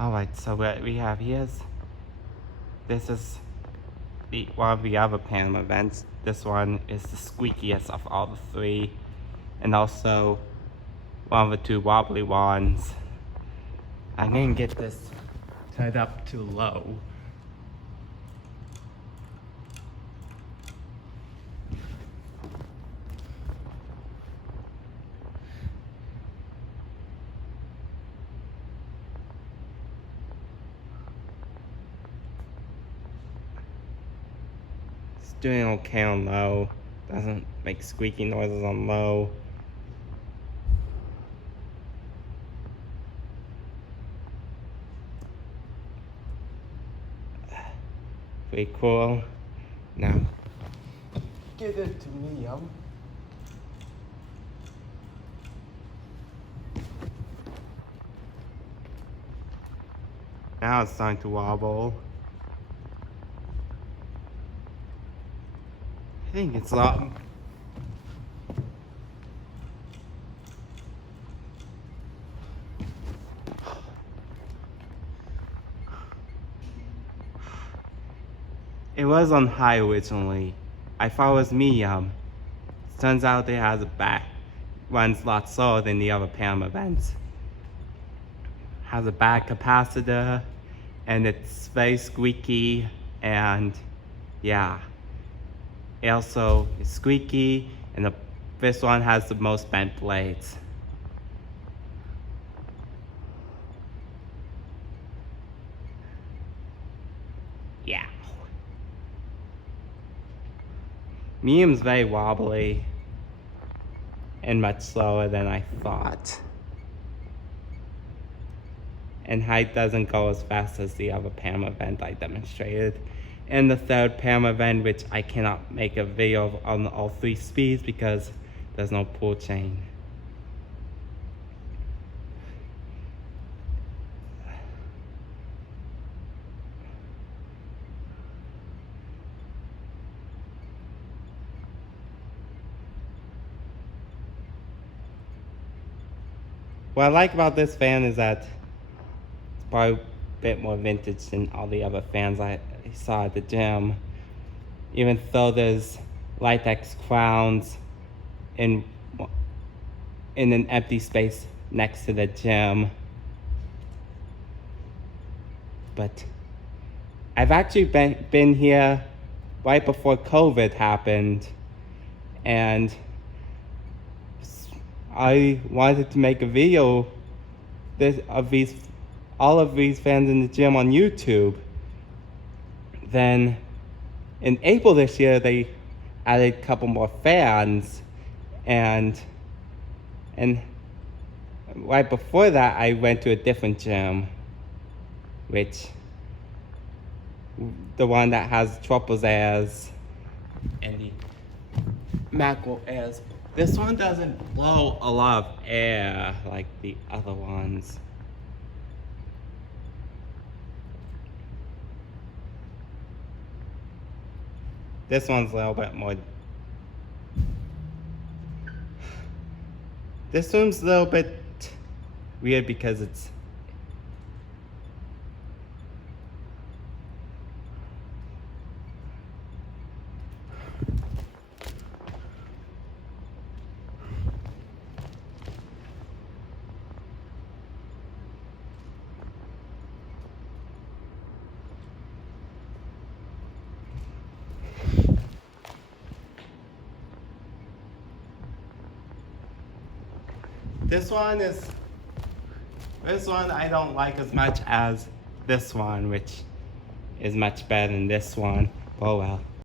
Alright, so what we have here is, this is one of the other Panama vents. This one is the squeakiest of all the three, and also one of the two wobbly ones. I'm gonna get this turned up to low. It's doing okay on low. Doesn't make squeaky noises on low. Pretty cool. Now, give it to me, Now it's starting to wobble. I think it's a lot. It was on high originally. I thought it was medium. Turns out it has a back, runs a lot slower than the other Panama vents. Has a back capacitor, and it's very squeaky, and yeah. It also is squeaky, and this one has the most bent blades. Yeah. Medium's very wobbly and much slower than I thought. And height doesn't go as fast as the other Panama vent I demonstrated. And the third Panama vent, which I cannot make a video on all three speeds because there's no pull chain. What I like about this fan is that it's probably a bit more vintage than all the other fans I saw at the gym. Even though there's latex crowns in an empty space next to the gym. But I've actually been here right before COVID happened, and I wanted to make a video of all of these fans in the gym on YouTube. Then in April this year, they added a couple more fans, and right before that, I went to a different gym, which the one that has triples airs and the macro airs. This one doesn't blow a lot of air like the other ones. This one's a little bit more. This one's a little bit weird because it's this one I don't like as much as this one, which is much better than this one. Oh well.